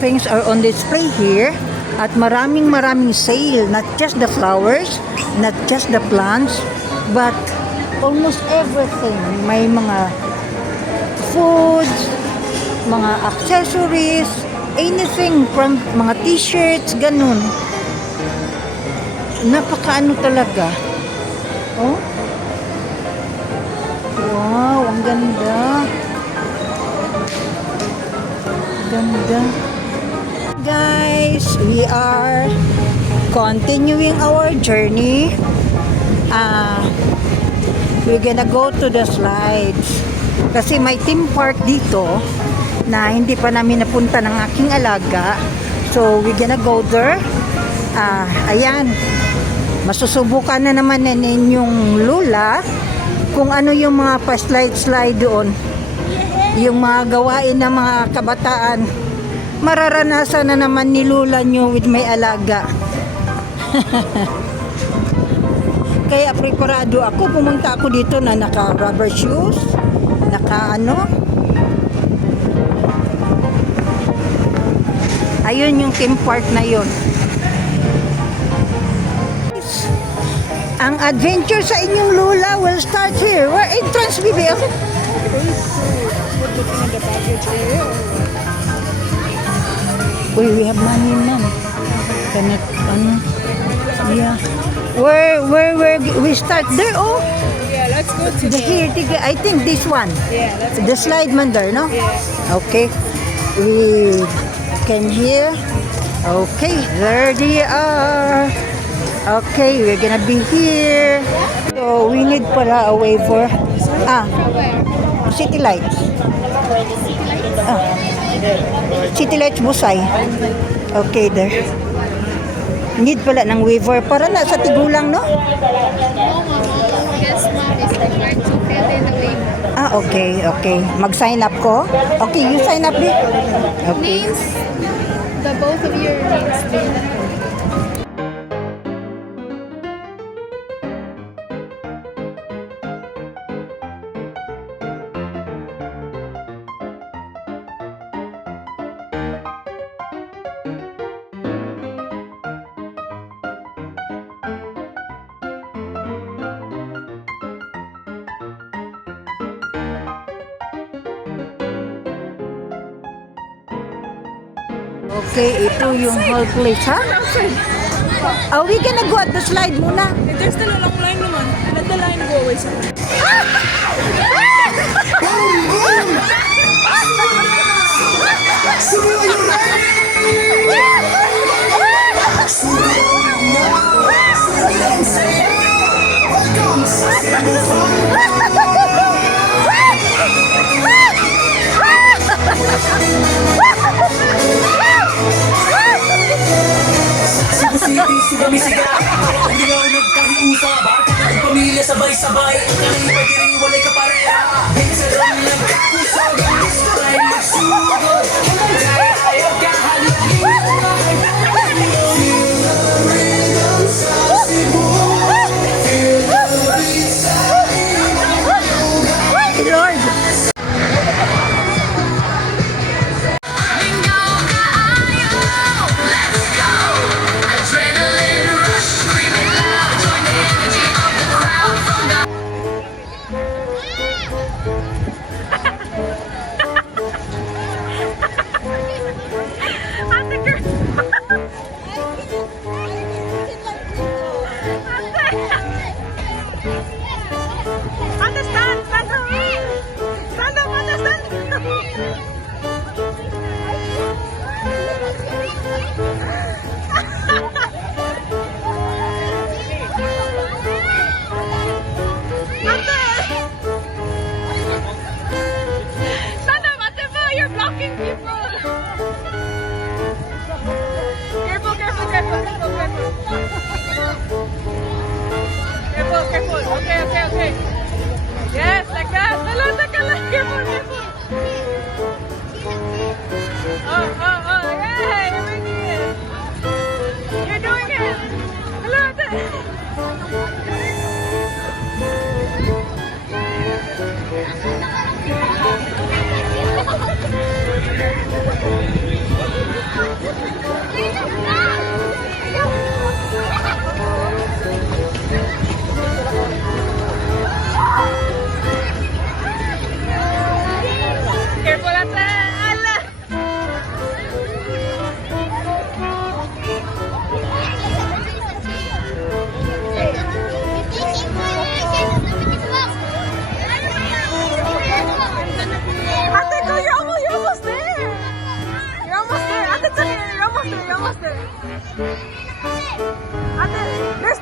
things are on display here. At maraming sale. Not just the flowers, not just the plants, but almost everything. May mga foods, mga accessories, anything from mga t-shirts, ganun. Napakaano talaga. Oh? Wow, ang ganda. Ganda. Guys, we are continuing our journey. We're gonna go to the slides. Kasi may theme park dito na hindi pa namin napunta ng aking alaga. So, we're gonna go there. Ayan. Masusubukan na naman na ninyong lula kung ano yung mga pa-slide doon. Yung mga gawain ng mga kabataan. Mararanasan na naman ni lula nyo with may alaga. Kaya preparado ako. Pumunta ako dito na naka rubber shoes. Naka ano. Ayun yung theme park na yun. Ang adventure sa inyong lula will start here. Where entrance, baby? Uy, we have money, ma'am. Cannot, ano? Yeah. Where we start there? Oh. Yeah, let's go to Here, I think this one. Yeah, let's go. The slide man there, no? Yeah. Okay. We came here. Okay, there they are. Okay, we're gonna be here. So, we need pala a waiver. City lights. City lights Busay. Okay, there. Need pala ng waiver para na sa tigulang, no? Yes, ma'am. It's the part to fill in the waiver. Okay. Mag-sign up ko? Okay, you sign up, di? Okay. Names, the both of your names. Okay, ito yung whole place, ha? Are we gonna go at the slide muna? There's still a long line naman. Let the line go away. Sumisiga, hindi nga nagkakiusa. Bakit ang pamilya sabay-sabay? Ang kanay pag-iriwalay ka pareha. Sa lang nagkakusa, gusto ay magsugod. Kaya ayaw ka halagin. Feel the rhythm sa Cebu. Feel the beat sa Iloilo. Lord! Careful. Okay. Yes, like that. Hello, careful. Yay, you're making it. You're doing it. Hello, Ate, there's